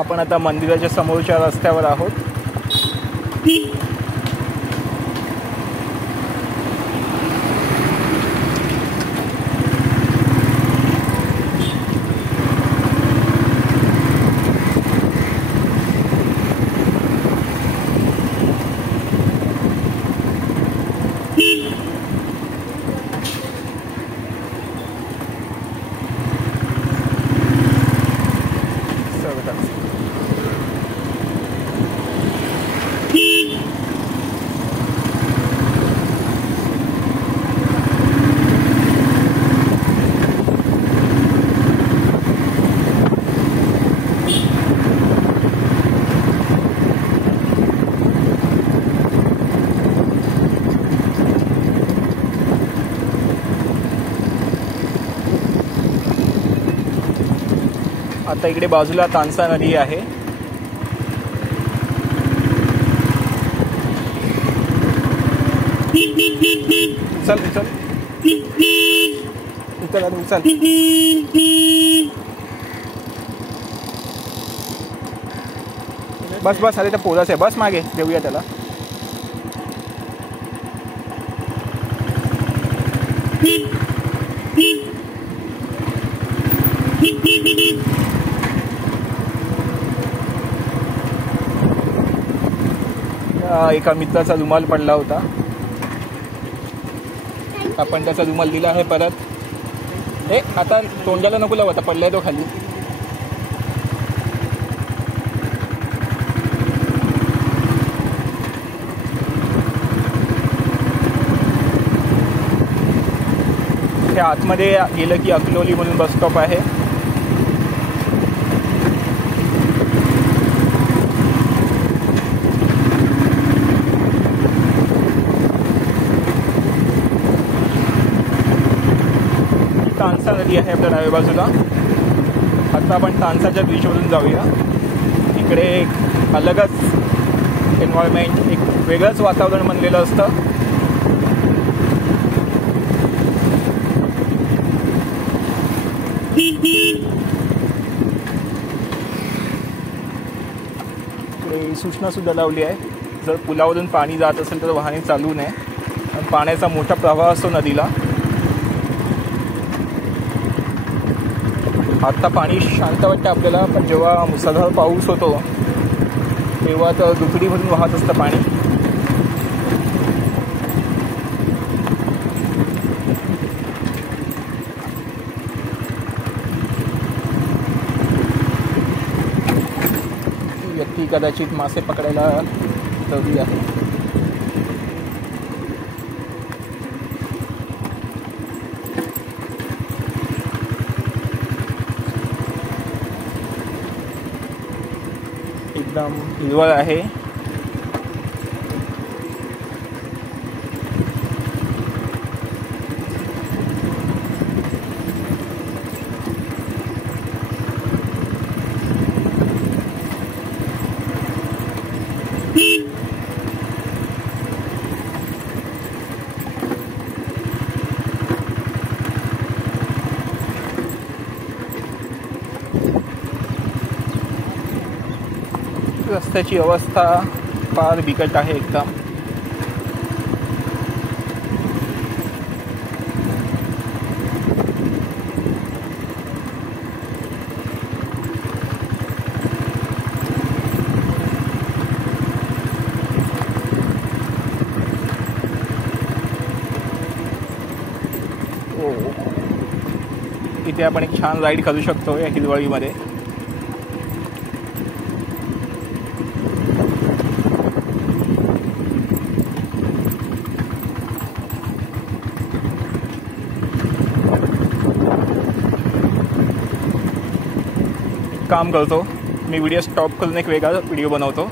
आपण आता मंदिराच्या समोरच्या रस्त्यावर आहोत. आता इकडे बाजूला तानसा नदी आहे. चल चल उचल उचल. बस बस अरे त्या पोरच आहे, बस मागे देऊया त्याला. एका मित्राचा रुमाल पडला होता, आपण त्याचा रुमाल दिला आहे परत. आता तोंडाला नको लावू, आता पडलाय तो खाली. हे आतमध्ये गेलं की अकलोली म्हणून बस स्टॉप आहे. तानसा नदी आहे आपल्या डाव्या बाजूला. आता आपण तानसाच्या बीचवरून जाऊया. इकडे एक अलगच एन्व्हायरमेंट, एक वेगळंच वातावरण बनलेलं असतं. इकडे सूचना सुद्धा लावली आहे, जर पुलावरून पाणी जात असेल तर वाहने चालू नये. पाण्याचा मोठा प्रवाह असतो नदीला. आता पाणी शांत वाटतं आपल्याला, पण जेव्हा मुसळधार पाऊस होतो तेव्हा तर दुथडीमधून वाहत असतं पाणी. व्यक्ती कदाचित मासे पकडायला जरुरी आहे. एकदम हिरवळ आहे. रस्त्याची अवस्था फार बिकट आहे एकदम. इथे आपण एक छान राईड करू शकतो या हिरवळीमध्ये. काम करतो मी, व्हिडिओ स्टॉप करून एक वेगळा व्हिडिओ बनवतो.